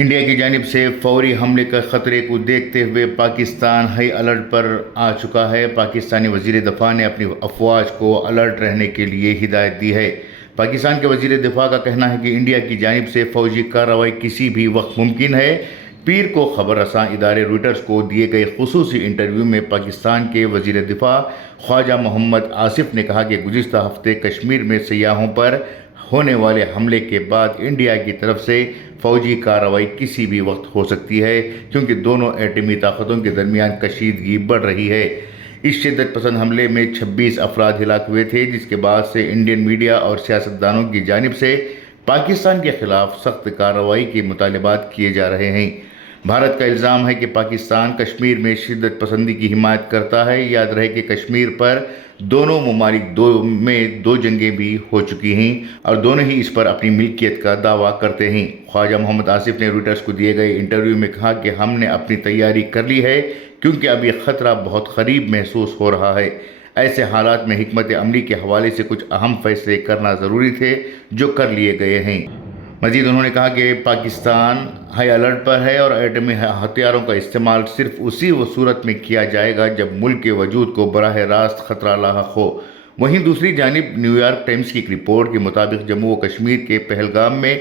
India کی جانب سے فوری حملے کے خطرے کو دیکھتے ہوئے پاکستان ہائی الرٹ پر آ چکا ہے۔ پاکستانی وزیر دفاع نے اپنی افواج کو الرٹ رہنے کے لیے ہدایت دی ہے۔ پاکستان کے وزیر دفاع کا کہنا ہے کہ انڈیا کی جانب سے فوجی کارروائی کسی بھی وقت ممکن ہے۔ پیر کو خبر رساں ادارے رویٹرز کو دیے گئے خصوصی انٹرویو میں پاکستان کے وزیر دفاع خواجہ محمد آصف نے کہا کہ گزشتہ ہفتے کشمیر میں سیاحوں پر ہونے والے حملے کے بعد انڈیا کی طرف سے فوجی کارروائی کسی بھی وقت ہو سکتی ہے، کیونکہ دونوں ایٹمی طاقتوں کے درمیان کشیدگی بڑھ رہی ہے۔ اس شدت پسند حملے میں 26 افراد ہلاک ہوئے تھے، جس کے بعد سے انڈین میڈیا اور سیاستدانوں کی جانب سے پاکستان کے خلاف سخت کارروائی کے مطالبات کیے جا رہے ہیں۔ بھارت کا الزام ہے کہ پاکستان کشمیر میں شدت پسندی کی حمایت کرتا ہے۔ یاد رہے کہ کشمیر پر دونوں ممالک میں دو جنگیں بھی ہو چکی ہیں اور دونوں ہی اس پر اپنی ملکیت کا دعویٰ کرتے ہیں۔ خواجہ محمد آصف نے رویٹرز کو دیے گئے انٹرویو میں کہا کہ ہم نے اپنی تیاری کر لی ہے، کیونکہ اب یہ خطرہ بہت قریب محسوس ہو رہا ہے۔ ایسے حالات میں حکمت عملی کے حوالے سے کچھ اہم فیصلے کرنا ضروری تھے، جو کر لیے گئے ہیں۔ مزید انہوں نے کہا کہ پاکستان ہائی الرٹ پر ہے اور ایٹمی ہتھیاروں کا استعمال صرف اسی صورت میں کیا جائے گا جب ملک کے وجود کو براہ راست خطرہ لاحق ہو۔ وہیں دوسری جانب نیو یارک ٹائمز کی ایک رپورٹ کے مطابق جموں و کشمیر کے پہلگام میں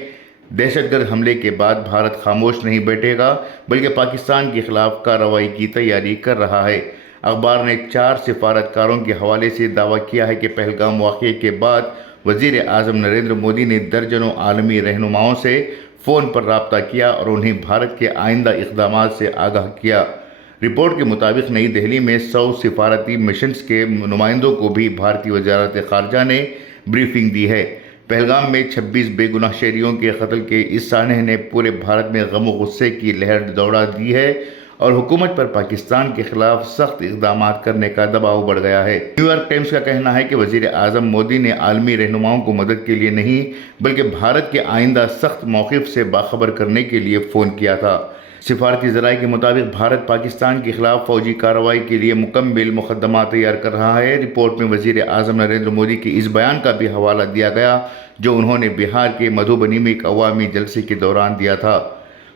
دہشت گرد حملے کے بعد بھارت خاموش نہیں بیٹھے گا، بلکہ پاکستان کے خلاف کارروائی کی تیاری کر رہا ہے۔ اخبار نے 4 سفارتکاروں کے حوالے سے دعویٰ کیا ہے کہ پہلگام واقعے کے بعد وزیر اعظم نریندر مودی نے درجنوں عالمی رہنماؤں سے فون پر رابطہ کیا اور انہیں بھارت کے آئندہ اقدامات سے آگاہ کیا۔ رپورٹ کے مطابق نئی دہلی میں 100 سفارتی مشنز کے نمائندوں کو بھی بھارتی وزارت خارجہ نے بریفنگ دی ہے۔ پہلگام میں 26 بے گناہ شہریوں کے قتل کے اس سانحے نے پورے بھارت میں غم و غصے کی لہر دوڑا دی ہے اور حکومت پر پاکستان کے خلاف سخت اقدامات کرنے کا دباؤ بڑھ گیا ہے۔ نیو یارک ٹائمز کا کہنا ہے کہ وزیر اعظم مودی نے عالمی رہنماؤں کو مدد کے لیے نہیں، بلکہ بھارت کے آئندہ سخت موقف سے باخبر کرنے کے لیے فون کیا تھا۔ سفارتی ذرائع کے مطابق بھارت پاکستان کے خلاف فوجی کارروائی کے لیے مکمل مقدمہ تیار کر رہا ہے۔ رپورٹ میں وزیر اعظم نریندر مودی کے اس بیان کا بھی حوالہ دیا گیا جو انہوں نے بہار کے مدھوبنی میں ایک عوامی جلسے کے دوران دیا تھا۔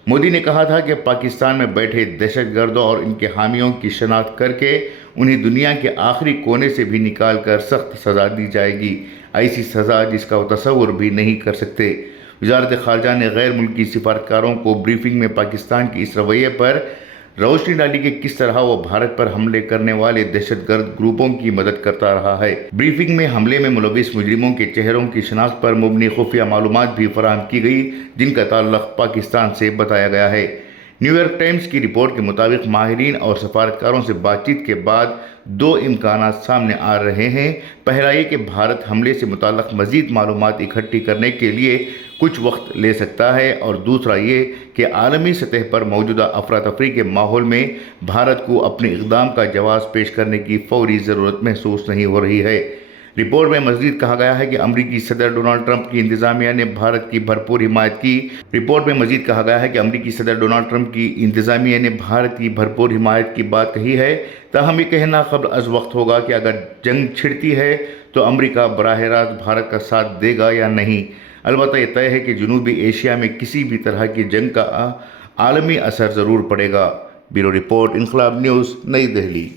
مودی نے کہا تھا کہ پاکستان میں بیٹھے دہشت گردوں اور ان کے حامیوں کی شناخت کر کے انہیں دنیا کے آخری کونے سے بھی نکال کر سخت سزا دی جائے گی، ایسی سزا جس کا وہ تصور بھی نہیں کر سکتے۔ وزارت خارجہ نے غیر ملکی سفارتکاروں کو بریفنگ میں پاکستان کے اس رویے پر روشنی ڈالی کہ کس طرح وہ بھارت پر حملے کرنے والے دہشت گرد گروپوں کی مدد کرتا رہا ہے۔ بریفنگ میں حملے میں ملوث مجرموں کے چہروں کی شناخت پر مبنی خفیہ معلومات بھی فراہم کی گئی، جن کا تعلق پاکستان سے بتایا گیا ہے۔ نیو یارک ٹائمز کی رپورٹ کے مطابق ماہرین اور سفارتکاروں سے بات چیت کے بعد 2 امکانات سامنے آ رہے ہیں۔ پہلا یہ کہ بھارت حملے سے متعلق مزید معلومات اکٹھی کرنے کے لیے کچھ وقت لے سکتا ہے، اور دوسرا یہ کہ عالمی سطح پر موجودہ افراتفری کے ماحول میں بھارت کو اپنے اقدام کا جواز پیش کرنے کی فوری ضرورت محسوس نہیں ہو رہی ہے۔ رپورٹ میں مزید کہا گیا ہے کہ امریکی صدر ڈونلڈ ٹرمپ کی انتظامیہ نے بھارت کی بھرپور حمایت کی۔ رپورٹ میں مزید کہا گیا ہے کہ امریکی صدر ڈونلڈ ٹرمپ کی انتظامیہ نے بھارت کی بھرپور حمایت کی بات کہی ہے، تاہم یہ کہنا قبل از وقت ہوگا کہ اگر جنگ چھڑتی ہے تو امریکہ براہ راست بھارت کا ساتھ دے گا یا نہیں۔ البتہ یہ طے ہے کہ جنوبی ایشیا میں کسی بھی طرح کی جنگ کا عالمی اثر ضرور پڑے گا۔ بیورو رپورٹ، انقلاب نیوز، نئی دہلی۔